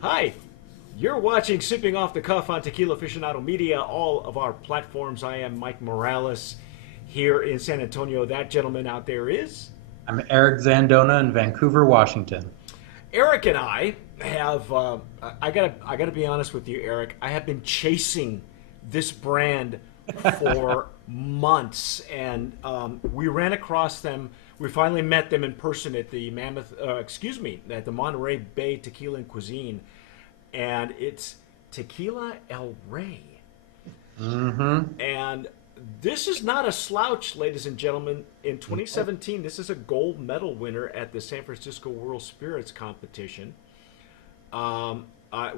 Hi, you're watching Sipping Off the Cuff on Tequila Aficionado Media, all of our platforms. I am Mike Morales here in San Antonio. That gentleman out there is I'm Eric Zandona in Vancouver, Washington. Eric, and I have. I gotta be honest with you, Eric. I have been chasing this brand for months, and we ran across them. We finally met them in person at the at the Monterey Bay Tequila and Cuisine, and it's Tequila El Rey. Mm-hmm. And this is not a slouch, ladies and gentlemen. In 2017, this is a gold medal winner at the San Francisco World Spirits Competition.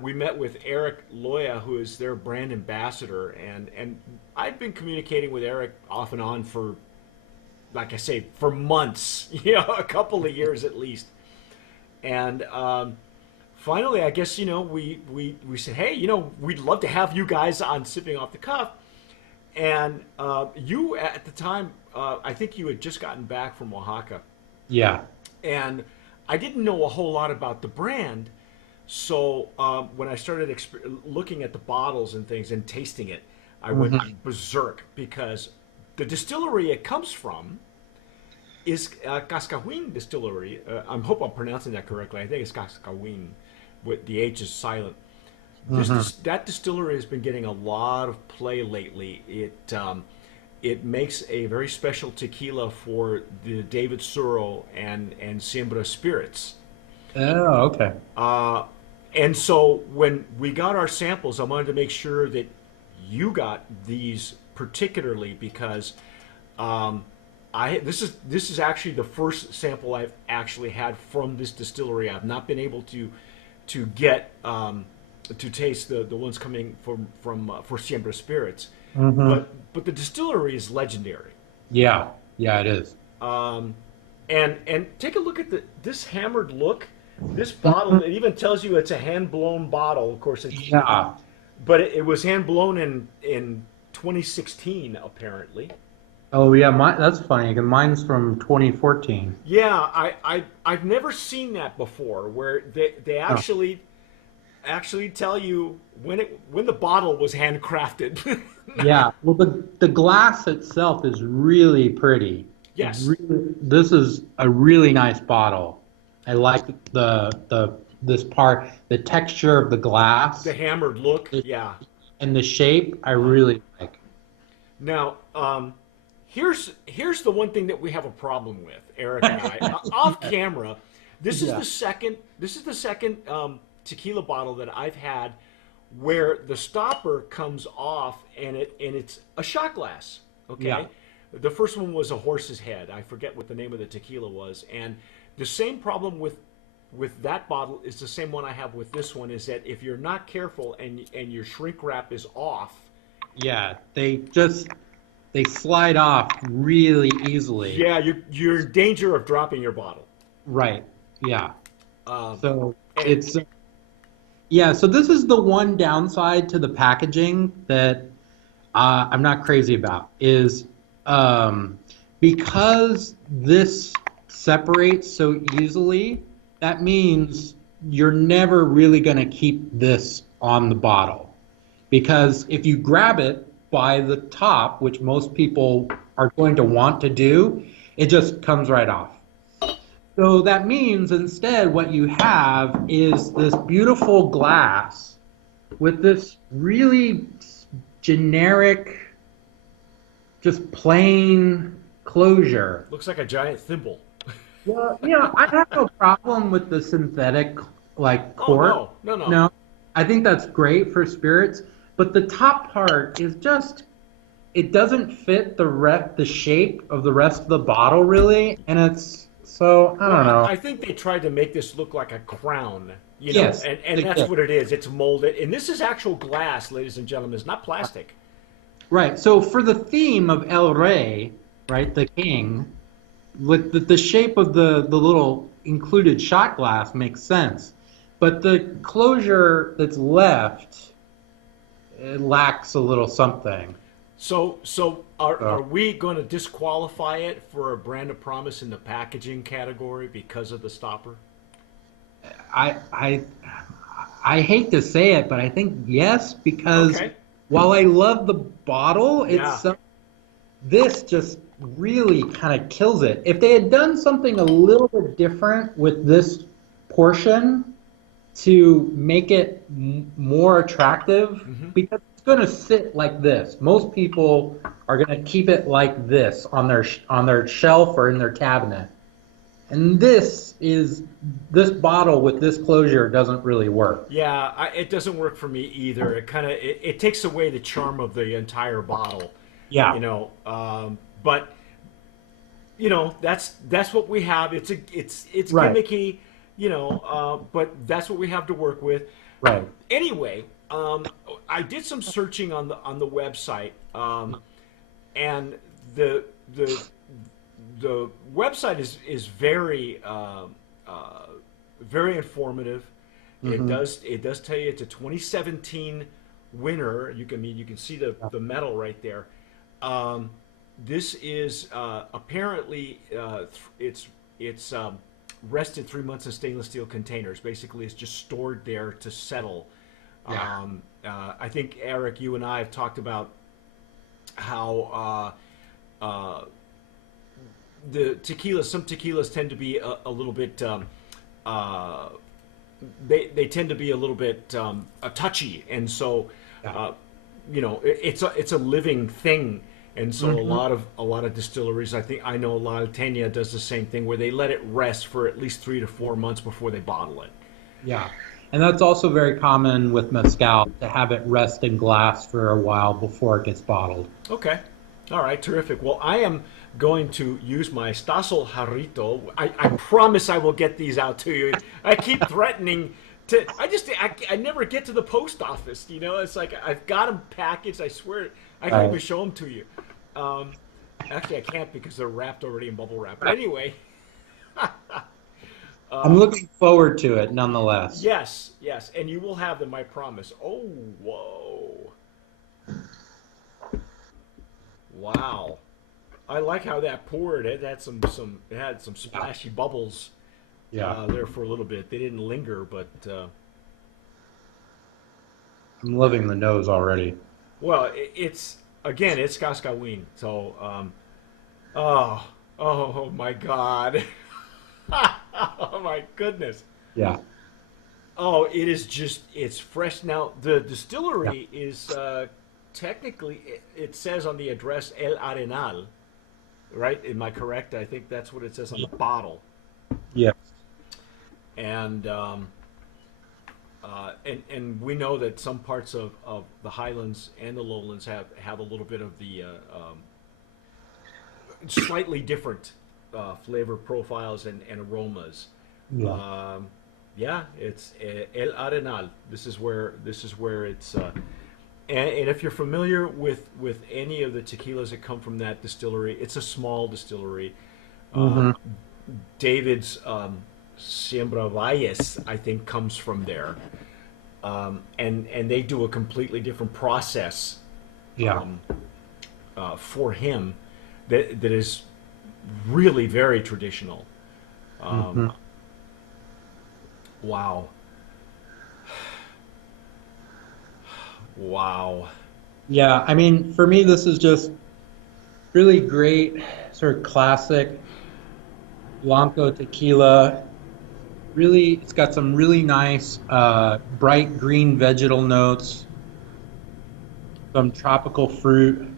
We met with Eric Loya, who is their brand ambassador, and I've been communicating with Eric off and on for, like I say, for months, a couple of years at least. And finally, I guess we said, hey, we'd love to have you guys on Sipping Off the Cuff. And you at the time, I think you had just gotten back from Oaxaca, Yeah. and I didn't know a whole lot about the brand. So when I started looking at the bottles and things and tasting it, I went Mm-hmm. berserk because the distillery it comes from is Cascahuin Distillery. I hope I'm pronouncing that correctly. I think it's Cascahuin, with the H is silent. Mm-hmm. That distillery has been getting a lot of play lately. It makes a very special tequila for the David Suro and Siembra spirits. Oh, okay. And so when we got our samples, I wanted to make sure that you got these particularly because this is actually the first sample I've actually had from this distillery. I've not been able to get to taste the ones coming from for Siembra Spirits, Mm-hmm. but the distillery is legendary. Yeah. Yeah, it is. Um, and take a look at this hammered look. This bottle, Mhm. it even tells you it's a hand blown bottle. Of course, Yeah. but it was hand blown in 2016 apparently. Oh, yeah. That's funny, 'cause mine's from 2014. Yeah, I've never seen that before, where they Oh, actually tell you when the bottle was handcrafted. yeah. Well, the glass itself is really pretty. Yes, This is a really nice bottle. I like this part, the texture of the the glass. hammered look. It, Yeah. and the shape I Uh-huh. really like. Now, here's the one thing that we have a problem with, Eric and I, off camera. Yeah. This is the second tequila bottle that I've had where the stopper comes off and it's a shot glass. Yeah. Okay, the first one was a horse's head. I forget what the name of the tequila was, and the same problem with that bottle is the same one I have with this one. Is that if you're not careful and your shrink wrap is off, Yeah. They slide off really easily. yeah, you're in danger of dropping your bottle. Right. Yeah. Um, So and it's yeah, so this is the one downside to the packaging that I'm not crazy about is um, because this separates so easily, that means you're never really going to keep this on the bottle. Because if you grab it by the top, which most people are going to want to do, it just comes right off. So that means instead what you have is this beautiful glass with this really generic, just plain closure. looks like a giant thimble. Well, I have no problem with the synthetic like Oh cork. no, no, no. No, I think that's great for spirits, but the top part is just it doesn't fit the shape of the rest of the bottle really, and it's so I Well, don't know. I think they tried to make this look like a crown, Yes, and they that's did. what it is. It's molded, and this is actual glass, ladies and gentlemen. It's not plastic. Right. So for the theme of El Rey, right, the king, with the shape of the little included shot glass makes sense, but the closure that's left it lacks a little something. So are So we going to disqualify it for a brand of promise in the packaging category because of the stopper? I I hate to say it, but I think yes, because Okay. while I love the bottle Yeah. itself, this just really kind of kills it. If they had done something a little bit different with this portion to make it more attractive, Hmm. because it's going to sit like this. Most people are going to keep it like this on their shelf or in their cabinet. And this bottle with this closure doesn't really work. Yeah, it doesn't work for me either. It takes away the charm of the entire bottle, you Yeah, know. But that's what we have. It's right, gimmicky, but that's what we have to work with. right. Anyway, I did some searching on the website, and the the the website is very very informative. Hmm. It does tell you it's a 2017 winner. You can see the medal right there. Um, this is apparently it's rested 3 months in stainless steel containers. Basically, it's just stored there to settle. Yeah. I think Eric, you and I have talked about how some tequilas tend to be a little bit uh, they tend to be a little bit touchy, and so Yeah. uh, it's a living thing, and so Hmm. a lot of distilleries, I know La Alteña does the same thing where they let it rest for at least 3 to 4 months before they bottle it. Yeah. And that's also very common with mezcal to have it rest in glass for a while before it gets bottled. Okay. All right, terrific. Well, I am going to use my Stasel Jarrito. I promise I will get these out to you. I keep threatening to. I never get to the post office. It's like I've got them packaged. I swear I can even Right. show them to you. Um, Actually, I can't because they're wrapped already in bubble wrap. But anyway, I'm um, looking forward to it nonetheless. yes, yes, and you will have them. I promise. Oh, whoa, wow. I like how that poured. It had some Yeah. splashy bubbles Yeah. there for a little bit. They didn't linger, but I'm loving the nose already. well, it's again, it's Cascawin. So, oh, oh my God, oh my goodness. Yeah. Oh, it's fresh. Now the Yeah. distillery is technically it says on the address El Arenal, right? Am I correct? I think that's what it says on the bottle. Yeah. And and we know that some parts of the highlands and the lowlands have a little bit of the slightly different flavor profiles and aromas. Yeah. Um, yeah, it's El Arenal. This is where it's. And if you're familiar with any of the tequilas that come from that distillery, it's a small distillery. Hmm. David's Siembra Valles, I think, comes from there, and they do a completely different process Yeah. for him that is really very traditional. Hmm. Wow, wow. Yeah. I mean, for me, this is just really great, sort of classic Blanco tequila. Really, it's got some really nice, bright green vegetal notes, some tropical fruit,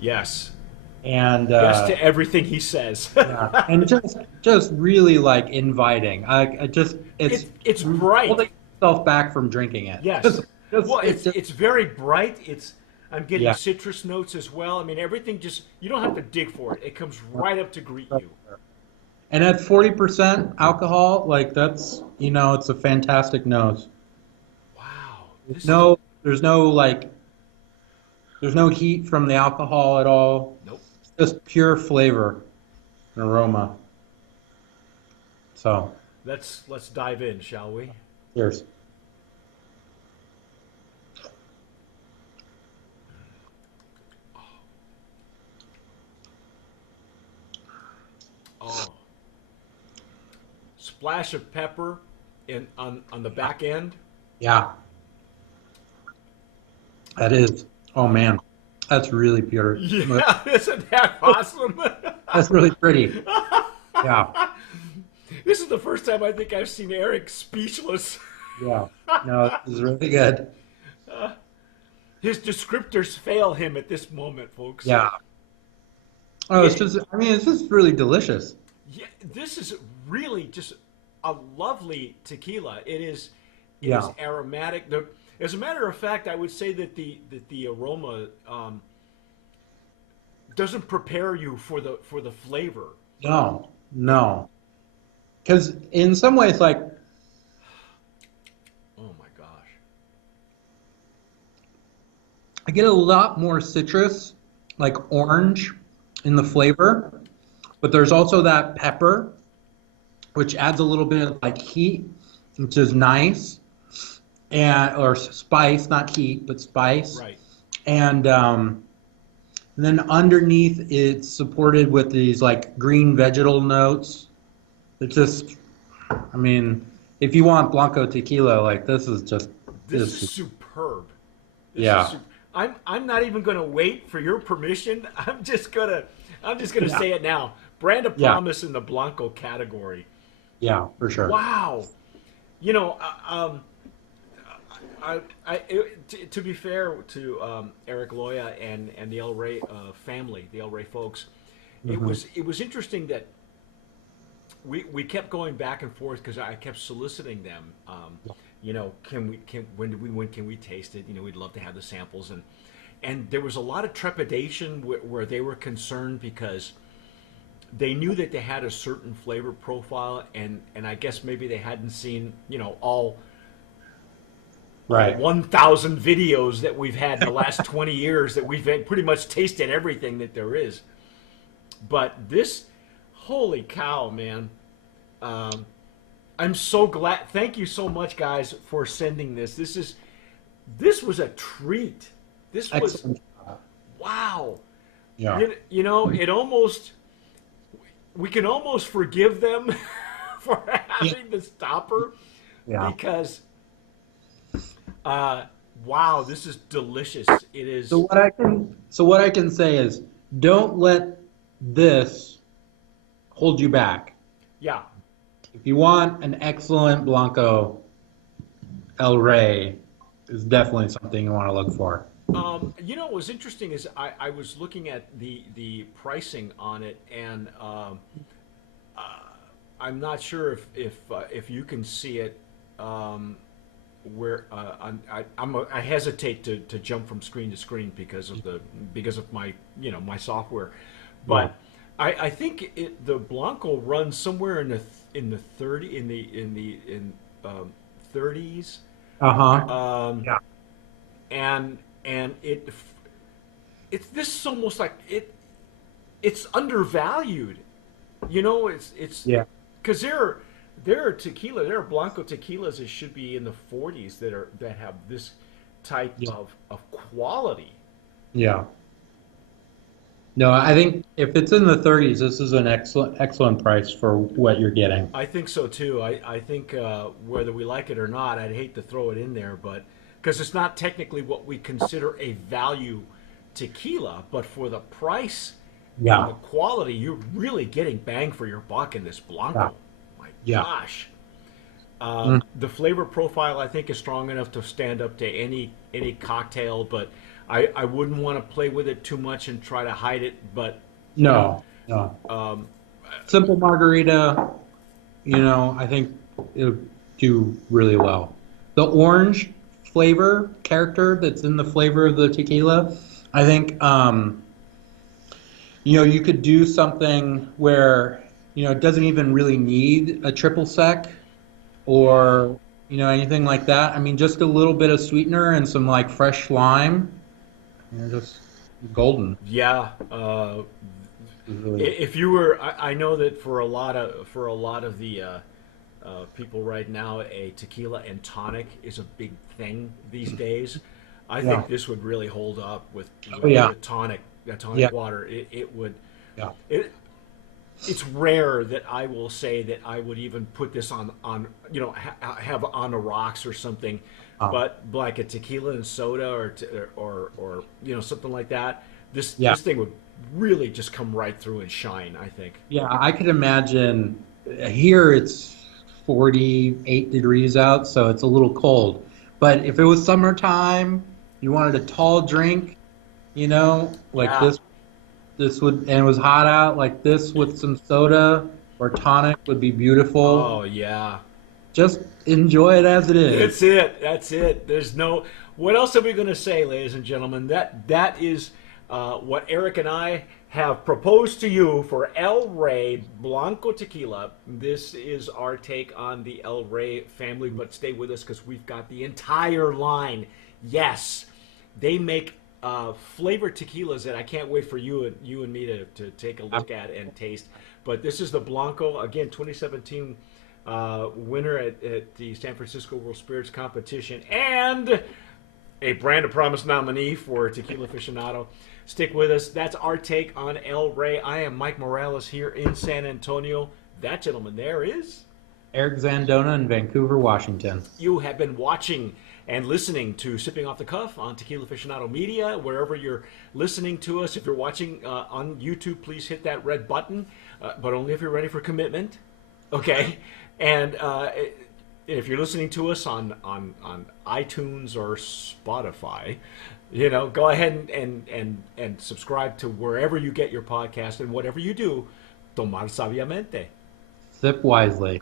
Yes, and yes to everything he says. yeah, and just really like inviting. I just It's bright. holding myself back from drinking it. Yes. Well, It just it's very bright. I'm getting yeah. citrus notes as well. I mean, everything just you don't have to dig for it. It comes right up to greet you. And at 40% alcohol, like it's a fantastic nose. Wow. There's This is no, there's no like, there's no heat from the alcohol at all. nope. It's just pure flavor and aroma. So, Let's dive in, shall we? cheers. Oh, splash of pepper, in on the back end. Yeah, that is. Oh man, that's really pure. Yeah, isn't that awesome? That's really pretty. Yeah, This is the first time I think I've seen Eric speechless. yeah. No, this is really good. His descriptors fail him at this moment, folks. Yeah. Oh, it's It, just. I mean, it's just really delicious. yeah, this is really just a lovely tequila. It is Yeah. aromatic. As a matter of fact, I would say that the aroma doesn't prepare you for the flavor. No, It no. Because in some ways, like oh my gosh. I get a lot more citrus, like orange, in the flavor, but there's also that pepper, which adds a little bit of like heat, which is nice, and or spice, not heat, but spice. Right. And then underneath, it's supported with these like green vegetal notes. It's just, I mean, if you want Blanco tequila, like this is just This is this. superb. This is Yeah, super. I'm not even going to wait for your permission. I'm just gonna yeah, say it now. Brand of yeah, promise in the Blanco category. yeah, for sure. Wow. You know, to be fair to Eric Loya and the El Rey family, the El Rey folks, Hmm. it was interesting that we kept going back and forth because I kept soliciting them. You know, when can we taste it? You know, we'd love to have the samples, and there was a lot of trepidation where they were concerned because they knew that they had a certain flavor profile, and I guess maybe they hadn't seen, you know, all Right. 1,000 videos that we've had in the last 20 years that we've pretty much tasted everything that there is. But this, holy cow, man! Um, I'm so glad. Thank you so much, guys, for sending this. This was a treat. This was Excellent. wow. Yeah. You know, it almost we can almost forgive them for Yeah. having the stopper Yeah. because uh, wow, this is delicious. It So is. what I can say is don't let this hold you back. Yeah. If you want an excellent Blanco, El Rey is definitely something you want to look for. You know what was interesting is I was looking at the pricing on it, and I'm not sure if you can see it. Where I hesitate to jump from screen to screen because of my my software, Yeah. but I think the Blanco runs somewhere in the 30s, Uh-huh. um, Yeah. and it's this is almost like it's undervalued. You know, it's Yeah. because there are Blanco tequilas that should be in the 40s that have this type Yeah. of quality. Yeah. No, I think if it's in the 30s, this is an excellent price for what you're getting. I think so too. I think whether we like it or not, I'd hate to throw it in there, but because it's not technically what we consider a value tequila, but for the price and the Yeah. quality, you're really getting bang for your buck in this Yeah. Blanco. My Yeah. gosh. Mm. The flavor profile I think is strong enough to stand up to any cocktail, but I wouldn't want to play with it too much and try to hide it. But you know, No. No. um, Simple margarita, I think it'll do really well. The orange flavor character that's in the flavor of the tequila, I think, you could do something where, it doesn't even really need a triple sec or, anything like that. I mean, just a little bit of sweetener and some like fresh lime, just golden. yeah. Is really, If you were, I know that for a lot of the people right now, a tequila and tonic is a big thing these days. I yeah. think this would really hold up Oh, yeah. with a tonic Yeah. water. It would. Yeah. It it's rare that I will say that I would even put this on have on the rocks or something, Oh, but like a tequila and soda or something like that. This yeah. this thing would really just come right through and shine, I think. Yeah, I could imagine here it's 48 degrees out, so it's a little cold. But if it was summertime, you wanted a tall drink, like Yeah. this would, and it was hot out, like this with some soda or tonic would be beautiful. Oh yeah. Just enjoy it as it is. That's it. That's it. There's no. What else are we going to say, ladies and gentlemen? That is what Eric and I have proposed to you for El Rey Blanco Tequila. This is our take on the El Rey family, but stay with us because we've got the entire line. Yes, they make flavored tequilas that I can't wait for you and me to take a look at and taste. But this is the Blanco again, 2017 winner at the San Francisco World Spirits Competition, and a Brand of Promise nominee for Tequila Aficionado. Stick with us. That's our take on El Rey. I am Mike Morales here in San Antonio. That gentleman there is. Eric Zandona in Vancouver, Washington. You have been watching and listening to Sipping Off the Cuff on Tequila Aficionado Media, wherever you're listening to us. If you're watching on YouTube, please hit that red button, but only if you're ready for commitment. Okay? And if you're listening to us on iTunes or Spotify, go ahead and subscribe to wherever you get your podcast. And whatever you do, tomar sabiamente. Sip wisely.